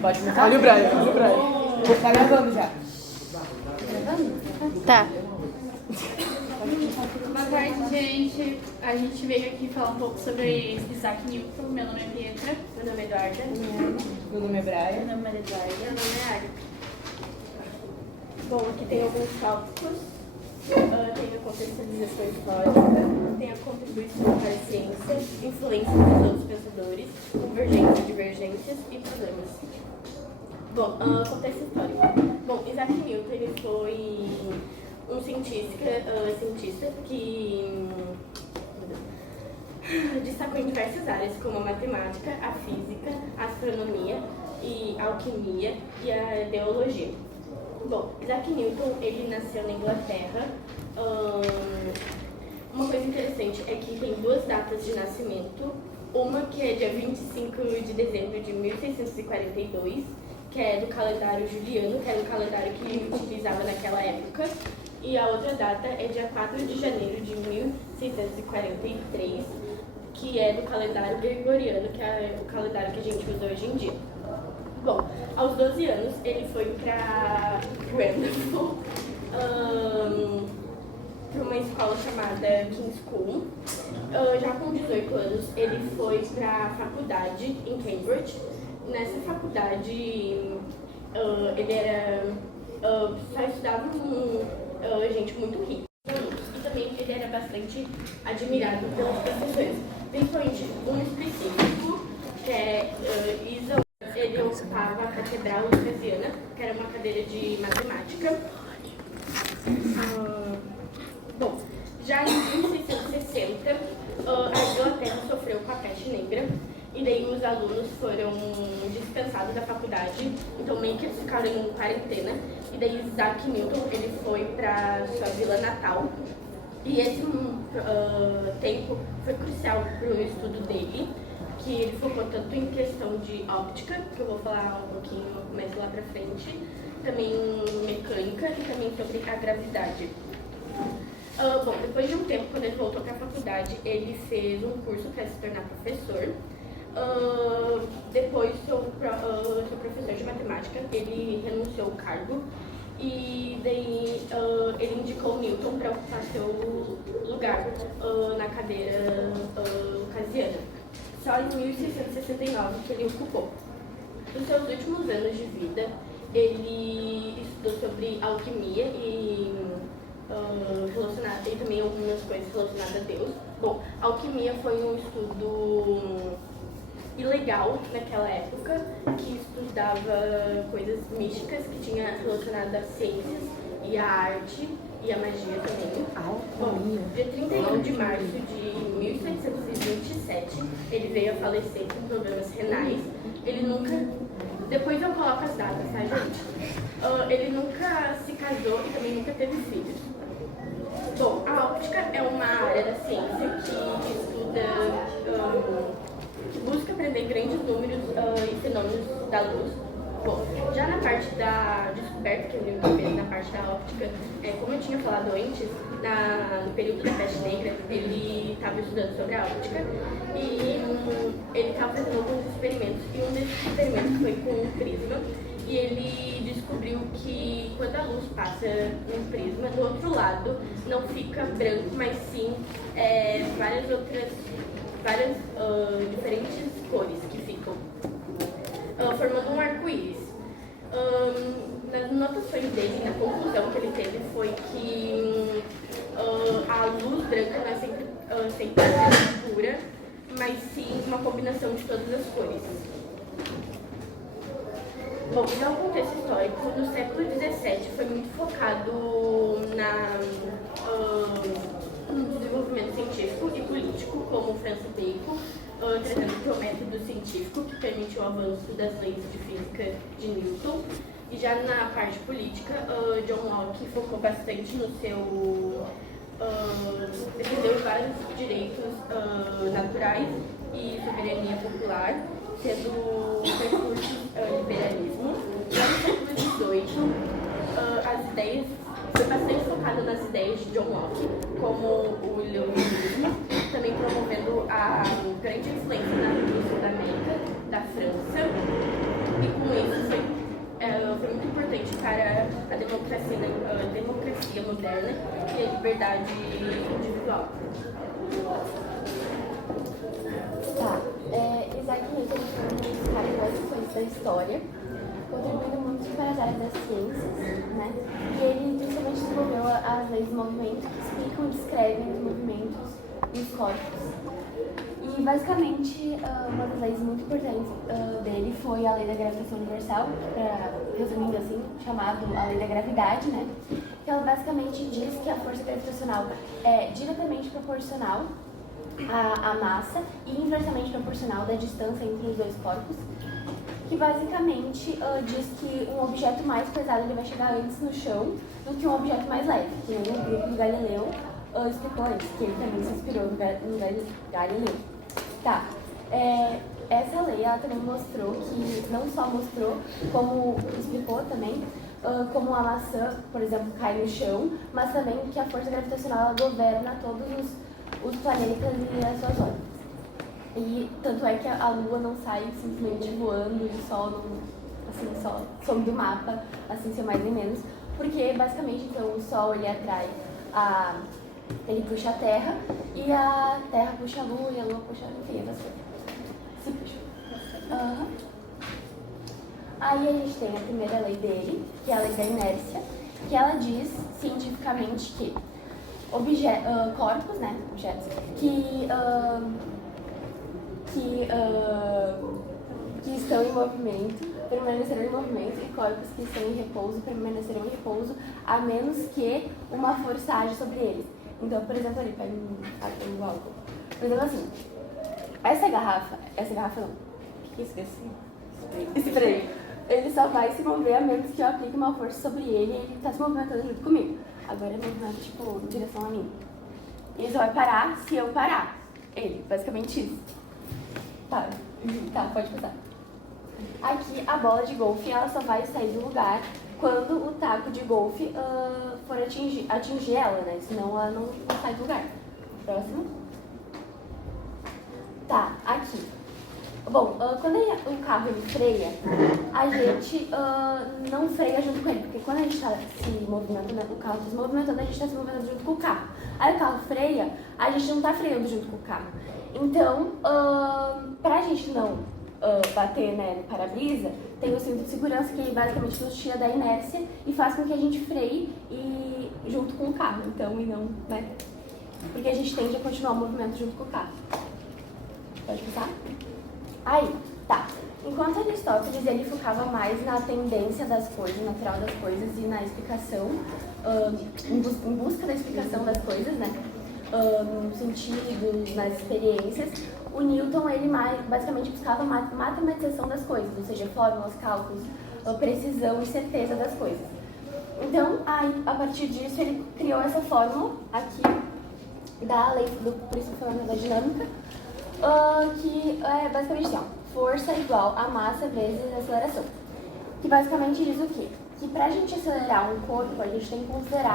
Pode começar? Olha o Brian, olha o Brian. Tá gravando já. Tá. Boa tarde, gente. A gente veio aqui falar um pouco sobre Isaac Newton. Meu nome é Pietra. Meu nome é Eduarda. Meu nome é Brian. Meu nome é Eduarda. Meu nome é Ari. Bom, aqui tem alguns tópicos. Tem a contextualização histórica, tem a contribuição para a ciência, influência dos outros pensadores, convergências e divergências e problemas. Bom, contexto histórico. Bom, Isaac Newton ele foi um cientista que destacou em diversas áreas, como a matemática, a física, a astronomia, e a alquimia e a teologia. Bom, Isaac Newton, ele nasceu na Inglaterra. Uma coisa interessante é que tem duas datas de nascimento. Uma que é dia 25 de dezembro de 1642, que é do calendário juliano, que era um calendário que ele utilizava naquela época. E a outra data é dia 4 de janeiro de 1643, que é do calendário gregoriano, que é o calendário que a gente usa hoje em dia. Bom, aos 12 anos ele foi para Randolph, para uma escola chamada King's School. Já com 18 anos ele foi para a faculdade em Cambridge. Nessa faculdade ele era só estudava gente muito rica. E também ele era bastante admirado pelos professores, principalmente um específico, que é Isa. Ele ocupava a catedral lucasiana, que era uma cadeira de matemática. Bom, já em 1660, a Inglaterra sofreu com a peste negra, e daí os alunos foram dispensados da faculdade, então meio que eles ficaram em quarentena, e daí Isaac Newton ele foi para sua vila natal, e esse tempo foi crucial para o estudo dele, que ele focou tanto em questão de óptica, que eu vou falar um pouquinho mais lá pra frente, também em mecânica e também sobre a gravidade. Bom, depois de um tempo, quando ele voltou para a faculdade, ele fez um curso para se tornar professor. Depois, seu professor de matemática, ele renunciou ao cargo e daí ele indicou Newton para ocupar seu lugar na cadeira lucasiana. Só em 1669 que ele ocupou. Nos seus últimos anos de vida, ele estudou sobre alquimia e também algumas coisas relacionadas a Deus. Bom, a alquimia foi um estudo ilegal naquela época, que estudava coisas místicas que tinha relacionado às ciências e à arte e à magia também. Bom, dia 31 de março de 1727, ele veio a falecer com problemas renais. Ele nunca... Depois eu coloco as datas, tá, gente? Ele nunca se casou e também nunca teve filhos. Bom, a óptica é uma área da ciência que estuda... busca aprender grandes números e fenômenos da luz. Bom, já na parte da descoberta que ele fez na parte da óptica, como eu tinha falado antes, no período da peste negra, ele estava estudando sobre a óptica e ele estava fazendo alguns experimentos. E um desses experimentos foi com um prisma, e ele descobriu que quando a luz passa num prisma, do outro lado não fica branco, mas sim várias diferentes cores que ficam formando um arco-íris. Nas anotações dele, na conclusão que ele teve, foi que a luz branca não é sempre pura, mas sim uma combinação de todas as cores. Bom, já o contexto histórico, no século XVII foi muito focado no desenvolvimento científico e político, como Francis Bacon, trazendo para o método científico que permitiu o avanço das leis de física de Newton. E já na parte política, John Locke focou bastante no seu... defendeu vários direitos naturais e soberania popular, tendo percursos liberalismo. Já no século XVIII, as ideias foi bastante focado nas ideias de John Locke, como o iluminismo, também promovendo a grande influência na Revolução da América, da França, e com democracia moderna e a liberdade individual. Tá. Isaac Newton foi um dos caras mais influentes da história, contribuindo muito para as áreas das ciências, né? E ele principalmente desenvolveu as leis do movimento que explicam e descrevem os movimentos e os corpos. E basicamente, uma das leis muito importantes dele foi a lei da gravitação universal, resumindo assim, chamado a lei da gravidade, né? Que ela basicamente diz que a força gravitacional é diretamente proporcional à massa e inversamente proporcional da distância entre os dois corpos, que basicamente diz que um objeto mais pesado ele vai chegar antes no chão do que um objeto mais leve, que o grupo do Galileu explicou antes, que ele também se inspirou no Galileu. Tá. Essa lei ela também mostrou que, não só mostrou, como explicou também, como a maçã, por exemplo, cai no chão, mas também que a força gravitacional ela governa todos os planetas e as suas órbitas. E tanto é que a Lua não sai simplesmente voando e o Sol não, assim, só some do mapa, assim, sem mais nem menos, porque basicamente então o Sol ele atrai ele puxa a Terra e a Terra puxa a Lua e a Lua puxa, enfim, essas coisas. Se puxa. Aí a gente tem a primeira lei dele, que é a lei da inércia, que ela diz cientificamente que corpos, né, objetos, que estão em movimento permanecerão em movimento e corpos que estão em repouso permanecerão em repouso, a menos que uma força age sobre eles. Então, por exemplo, ali, pega um álcool. Por exemplo, assim, essa garrafa não, o que é isso? Spray. Ele só vai se mover a menos que eu aplique uma força sobre ele e ele está se movimentando junto comigo. Agora é movimento, tipo, em direção a mim. Ele só vai parar se eu parar. Ele, basicamente isso. Tá, pode passar. Aqui, a bola de golfe, ela só vai sair do lugar quando o taco de golfe for atingir ela, né? Senão ela não sai do lugar. Próximo. Tá, aqui. Bom, quando o carro ele freia, a gente não freia junto com ele, porque quando a gente está se movimentando, o carro está se movimentando, a gente está se movimentando junto com o carro. Aí o carro freia, a gente não está freando junto com o carro. Então, pra gente não bater, né, no para-brisa, tem o cinto de segurança que basicamente nos tira da inércia e faz com que a gente freie junto com o carro. Então, e não, né? Porque a gente tende a continuar o movimento junto com o carro. Pode passar? Aí, tá. Enquanto Aristóteles ele focava mais na tendência das coisas, natural das coisas e na explicação, em busca da explicação das coisas, né? No sentido, nas experiências, o Newton ele basicamente buscava a matematização das coisas, ou seja, fórmulas, cálculos, precisão e certeza das coisas. Então, aí, a partir disso, ele criou essa fórmula aqui da lei do princípio da dinâmica, que é basicamente assim, força igual a massa vezes a aceleração. Que basicamente diz o quê? Que pra gente acelerar um corpo, a gente tem que considerar